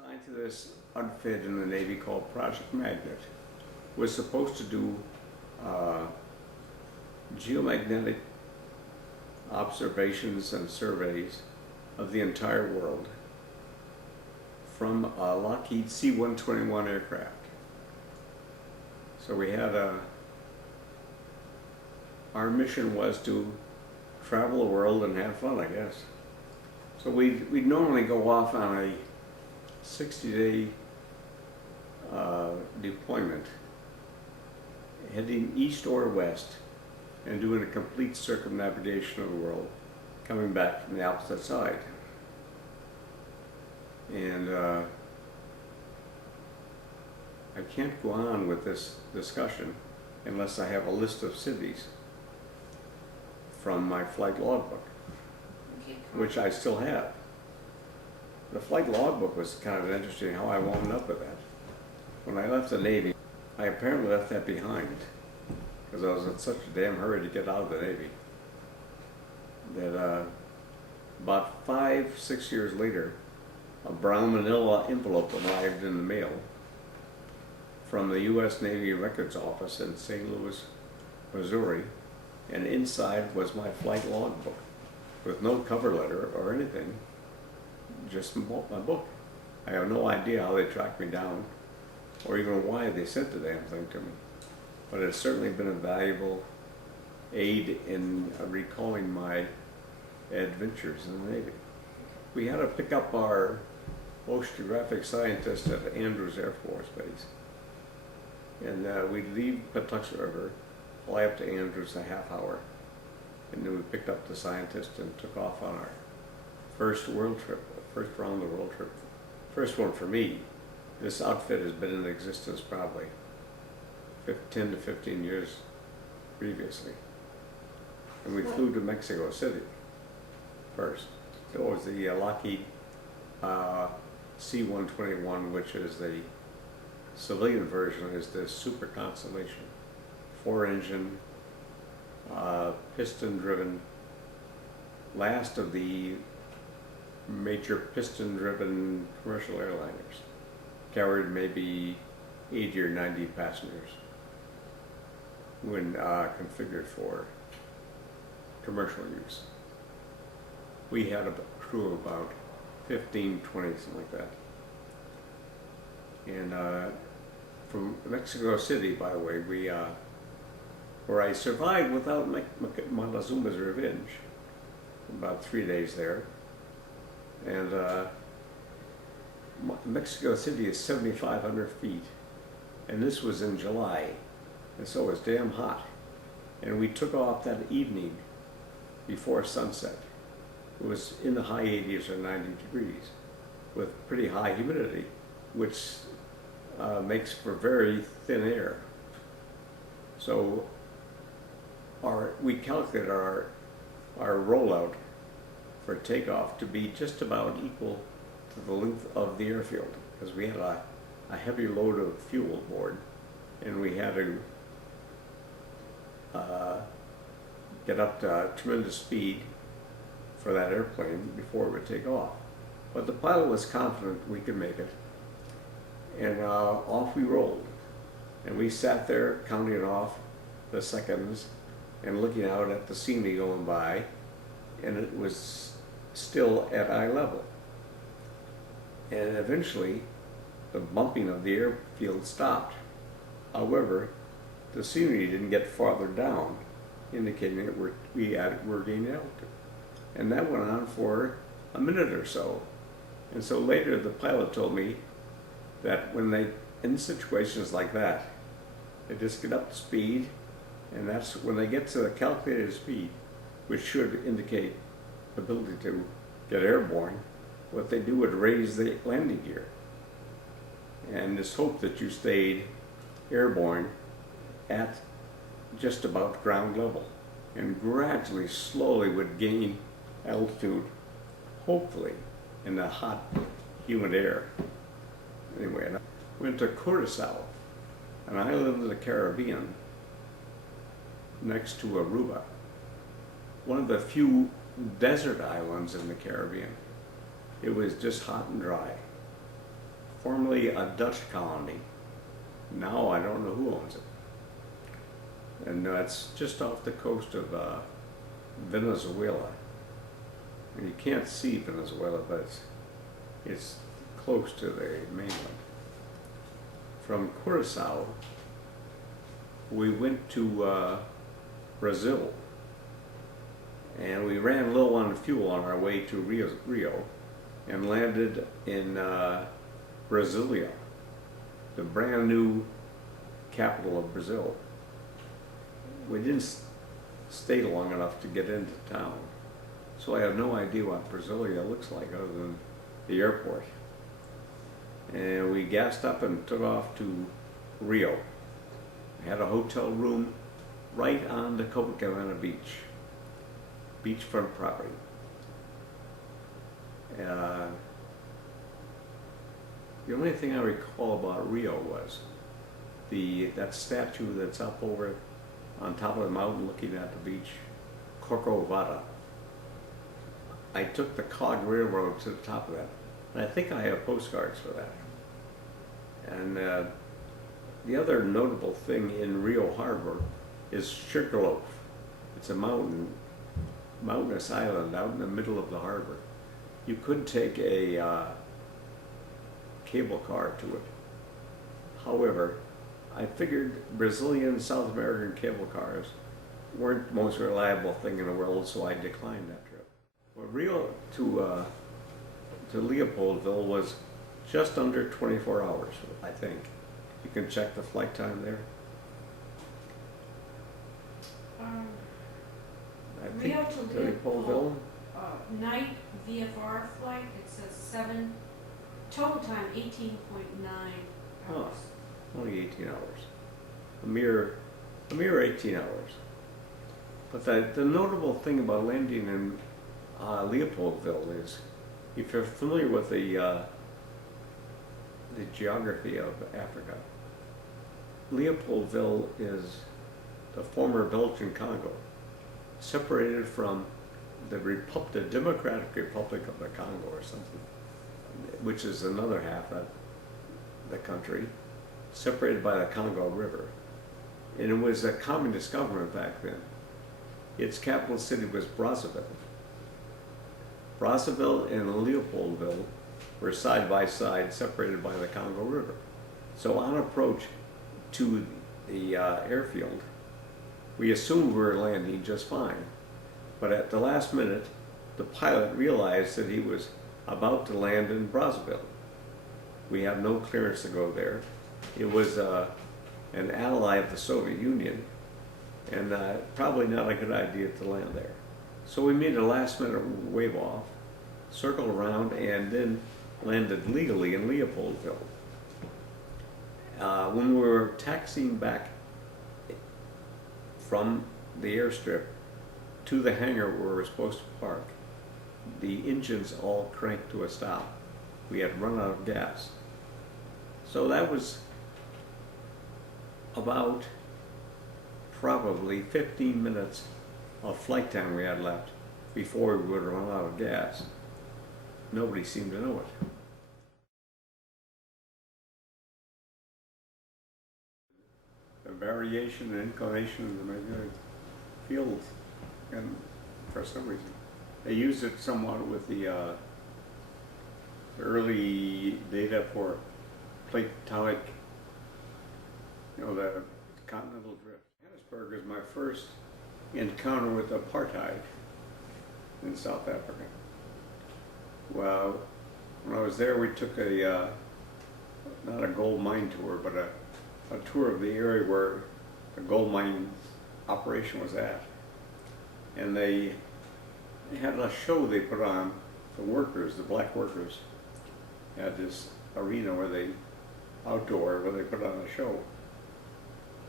assigned to this outfit in the Navy called Project Magnet. Was supposed to do geomagnetic observations and surveys of the entire world from a Lockheed C-121 aircraft. So we had our mission was to travel the world and have fun, I guess. So we'd normally go off on a 60-day deployment, heading east or west and doing a complete circumnavigation of the world, coming back from the opposite side. And I can't go on with this discussion unless I have a list of cities from my flight logbook, which I still have. The flight logbook was kind of interesting how I wound up with that. When I left the Navy, I apparently left that behind because I was in such a damn hurry to get out of the Navy that about 5-6 years later, a brown manila envelope arrived in the mail from the U.S. Navy Records Office in St. Louis, Missouri, and inside was my flight logbook with no cover letter or anything, just my book. I have no idea how they tracked me down or even why they sent the damn thing to me, but it's certainly been a valuable aid in recalling my adventures in the Navy. We had to pick up our oceanographic scientist at Andrews Air Force Base, and we'd leave Patuxent River, fly up to Andrews a half hour, and then we picked up the scientist and took off on our first world trip, first round of the world trip. First one for me. This outfit has been in existence probably 10 to 15 years previously. And we flew to Mexico City first. It was the Lockheed C-121, which is the civilian version, is the Super Constellation. 4-engine, piston-driven, last of the major piston-driven commercial airliners. Carried maybe 80 or 90 passengers when configured for commercial use. We had a crew of about 15, 20, something like that. And from Mexico City, by the way, we where I survived without Montezuma's revenge. About 3 days there. And Mexico City is 7,500 feet. And this was in July. And so it was damn hot. And we took off that evening before sunset. It was in the high 80s or 90 degrees with pretty high humidity, which makes for very thin air. So we calculated our rollout for takeoff to be just about equal to the length of the airfield, because we had a heavy load of fuel aboard, and we had to get up to tremendous speed for that airplane before it would take off. But the pilot was confident we could make it, and off we rolled. And we sat there counting off the seconds and looking out at the scenery going by, and it was still at eye level. And eventually, the bumping of the airfield stopped. However, the scenery didn't get farther down, indicating that we're gaining altitude. And that went on for a minute or so. And so later, the pilot told me that when they, in situations like that, they just get up to speed, and that's when they get to the calculated speed, which should indicate the ability to get airborne. What they do would raise the landing gear and just hope that you stayed airborne at just about ground level, and gradually, slowly would gain altitude, hopefully in the hot, humid air. Anyway, I went to Curacao, an island in the Caribbean next to Aruba, one of the few desert islands in the Caribbean. It was just hot and dry. formerly a Dutch colony. Now I don't know who owns it. And it's just off the coast of Venezuela. And you can't see Venezuela, but it's close to the mainland. From Curacao, we went to Brazil, and we ran low on fuel on our way to Rio and landed in Brasilia, the brand new capital of Brazil. We didn't stay long enough to get into town, so I have no idea what Brasilia looks like other than the airport. And we gassed up and took off to Rio. We had a hotel room right on the Copacabana beach, beachfront property. The only thing I recall about Rio was that statue that's up over on top of the mountain looking at the beach, Corcovado. I took the cog railroad to the top of that, and I think I have postcards for that. And the other notable thing in Rio Harbor is Sugarloaf. It's a mountainous island out in the middle of the harbor. You could take a cable car to it. However, I figured Brazilian South American cable cars weren't the most reliable thing in the world, so I declined that trip. Well, Rio to Leopoldville was just under 24 hours, I think. You can check the flight time there. I think Rio to Leopoldville. Night VFR flight, it says total time 18.9 hours. Oh, only 18 hours. A mere 18 hours. But the notable thing about landing in Leopoldville is, if you're familiar with the geography of Africa, Leopoldville is the former Belgian Congo, separated from the Democratic Republic of the Congo or something, which is another half of the country, separated by the Congo River. And it was a communist government back then. Its capital city was Brazzaville. Brazzaville and Leopoldville were side by side, separated by the Congo River. So on approach to the airfield, we assumed we were landing just fine. But at the last minute, the pilot realized that he was about to land in Brazzaville. We have no clearance to go there. It was an ally of the Soviet Union, and probably not a good idea to land there. So we made a last-minute wave off, circled around, and then landed legally in Leopoldville. When we were taxiing back from the airstrip to the hangar where we were supposed to park, the engines all cranked to a stop. We had run out of gas. So that was about probably 15 minutes of flight time we had left before we would run out of gas. Nobody seemed to know it. The variation and inclination of the magnetic field, and for some reason, they used it somewhat with the early data for plate tectonic, the continental drift. Johannesburg is my first encounter with apartheid in South Africa. Well, when I was there, we took not a gold mine tour, but a tour of the area where the gold mine operation was at. And they had a show they put on, the workers, the black workers, at this arena where they put on a show.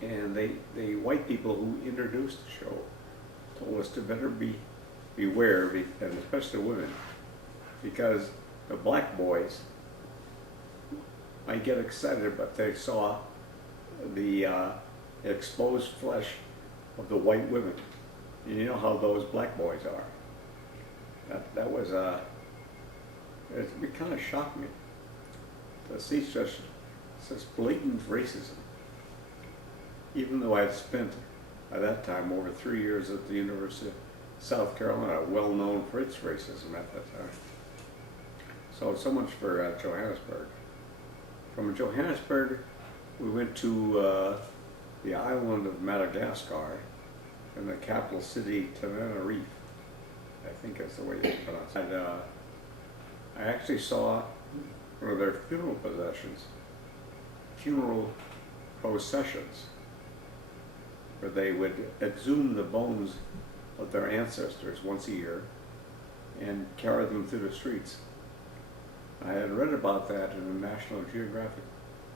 And the white people who introduced the show told us to better beware, and especially women, because the black boys might get excited, but they saw the exposed flesh of the white women. And you know how those black boys are. That was it kind of shocked me it's just blatant racism. Even though I'd spent, by that time, over 3 years at the University of South Carolina, well known for its racism at that time. So much for Johannesburg. From Johannesburg, we went to the island of Madagascar and the capital city, Tenerife, I think that's the way you pronounce it. And, I actually saw one of their funeral processions, where they would exhume the bones of their ancestors once a year and carry them through the streets. I had read about that in a National Geographic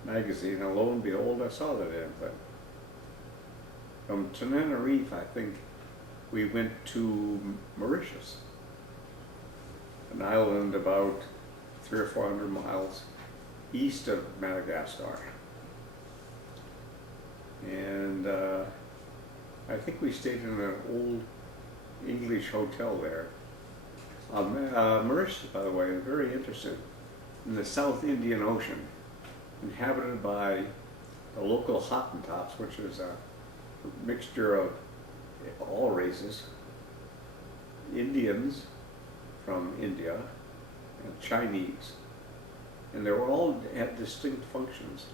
magazine, and lo and behold, I saw that damn thing. From Tenerife, I think, we went to Mauritius, an island about 300 or 400 miles east of Madagascar. And I think we stayed in an old English hotel there. Mauritius, by the way, is very interesting. In the South Indian Ocean, inhabited by the local Hottentots, which is a mixture of all races, Indians from India, and Chinese. And they were all had distinct functions.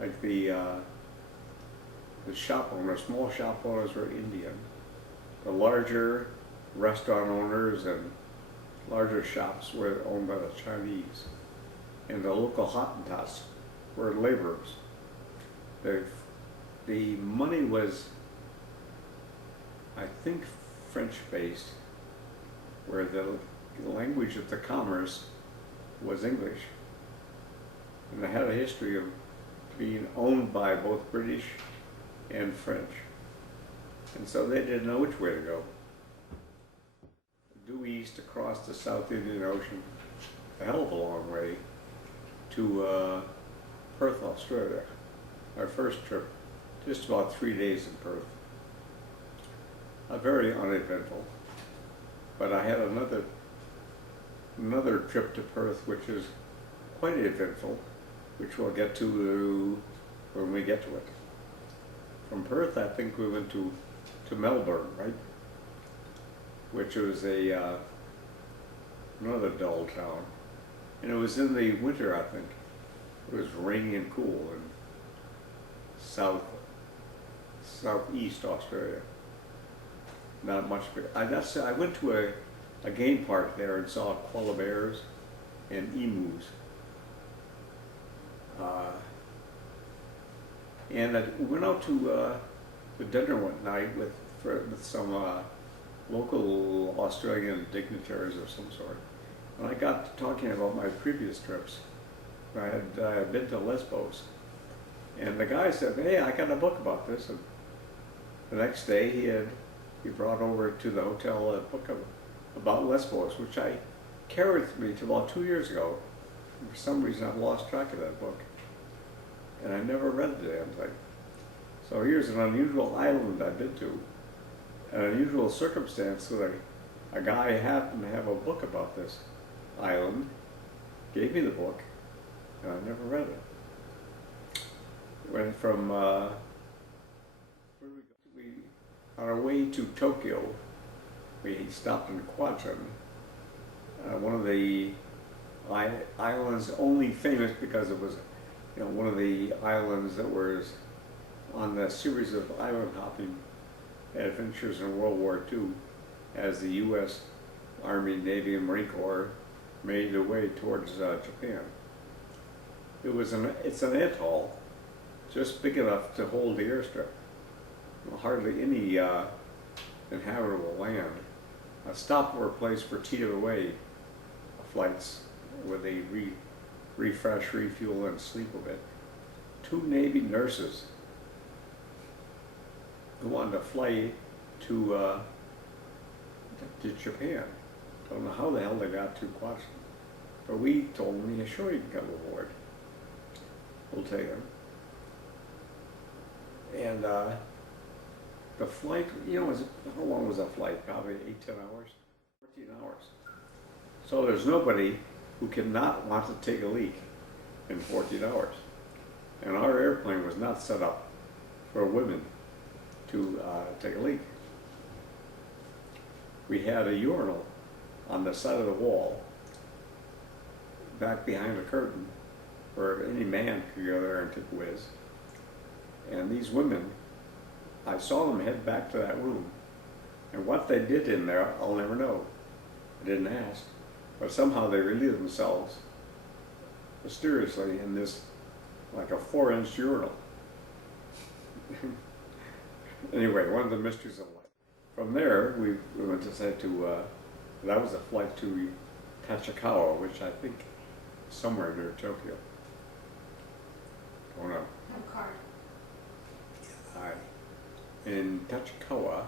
Like the shop owners, small shop owners were Indian. The larger restaurant owners and larger shops were owned by the Chinese. And the local Hottentots were laborers. The money was, I think, French-based, where the language of the commerce was English. And they had a history of being owned by both British and French. And so they didn't know which way to go. Due east across the South Indian Ocean, a hell of a long way, to Perth, Australia. Our first trip, just about 3 days in Perth. Very uneventful. But I had another trip to Perth, which is quite eventful, which we'll get to when we get to it. From Perth, I think we went to Melbourne, right? Which was another dull town. And it was in the winter, I think. It was rainy and cool in southeast Australia. Not much, but I went to a game park there and saw koala bears and emus. And I went out to dinner one night with some local Australian dignitaries of some sort. And I got to talking about my previous trips. I had been to Lesbos. And the guy said, "Hey, I got a book about this." And the next day he brought over to the hotel a book about Lesbos, which I carried with me to about 2 years ago. And for some reason I've lost track of that book. And I never read the damn thing. So here's an unusual island I've been to. An unusual circumstance that a guy happened to have a book about this island, gave me the book, and I never read it. Went from, where did we go? On our way to Tokyo, we stopped in Quadron, one of the islands only famous because it was, one of the islands that was on the series of island hopping adventures in World War II as the U.S. Army, Navy, and Marine Corps made their way towards Japan. It's an atoll, just big enough to hold the airstrip. Hardly any inhabitable land. A stopover place for TWA flights where they refresh, refuel, and sleep a bit. 2 Navy nurses who wanted to fly to Japan. Don't know how the hell they got to Quadron. But we told them, "Yeah, sure, you can come aboard. We'll take them." And the flight, how long was that flight? Probably 8-10 hours? 14 hours. So there's nobody who cannot want to take a leak in 14 hours. And our airplane was not set up for women to take a leak. We had a urinal on the side of the wall, back behind the curtain, where any man could go there and take a whiz. And these women, I saw them head back to that room. And what they did in there, I'll never know. I didn't ask. But somehow they relieved themselves mysteriously in this, like a 4-inch urinal. Anyway, one of the mysteries of life. From there, we went to that was a flight to Tachikawa, which I think is somewhere near Tokyo. Don't know. No card. In Tachikawa,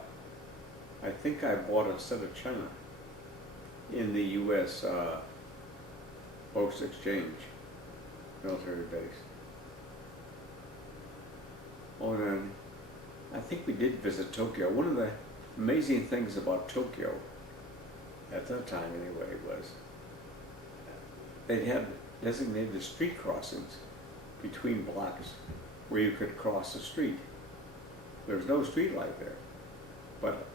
I think I bought a set of china in the U.S. Post Exchange military base. Oh, and then I think we did visit Tokyo. One of the amazing things about Tokyo, at that time anyway, was they had designated street crossings between blocks where you could cross the street. There was no street light there, but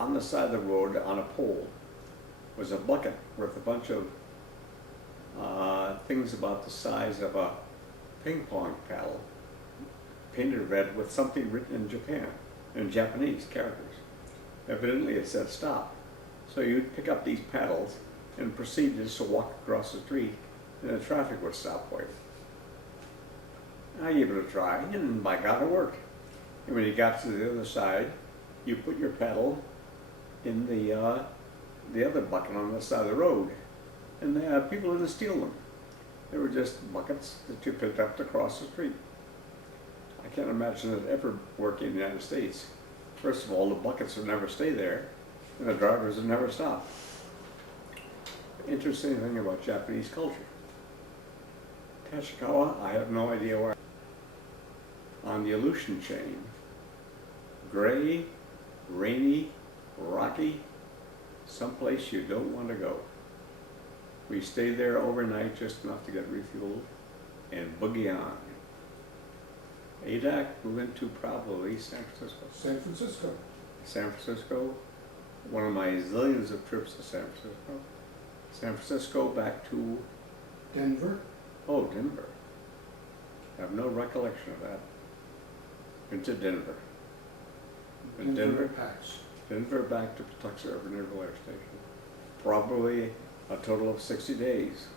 on the side of the road, on a pole, was a bucket with a bunch of things about the size of a ping pong paddle, painted red with something written in Japanese characters. Evidently it said stop. So you'd pick up these paddles and proceed just to walk across the street, and the traffic would stop for you. I gave it a try, and by God it worked. And when you got to the other side, you put your paddle in the other bucket on the side of the road, and people didn't steal them. They were just buckets that you picked up to cross the street. I can't imagine it ever working in the United States. First of all, the buckets would never stay there, and the drivers would never stop. Interesting thing about Japanese culture. Tachikawa, I have no idea where. On the Aleutian chain, gray, rainy, rocky, someplace you don't want to go. We stayed there overnight just enough to get refueled and boogie on. ADAC, we went to probably San Francisco. San Francisco. San Francisco, one of my zillions of trips to San Francisco. San Francisco back to, Denver. oh, Denver. I have no recollection of that. Been to Denver. Been Denver, Patch. Denver back to Patuxent Urban Naval Air Station. Probably a total of 60 days.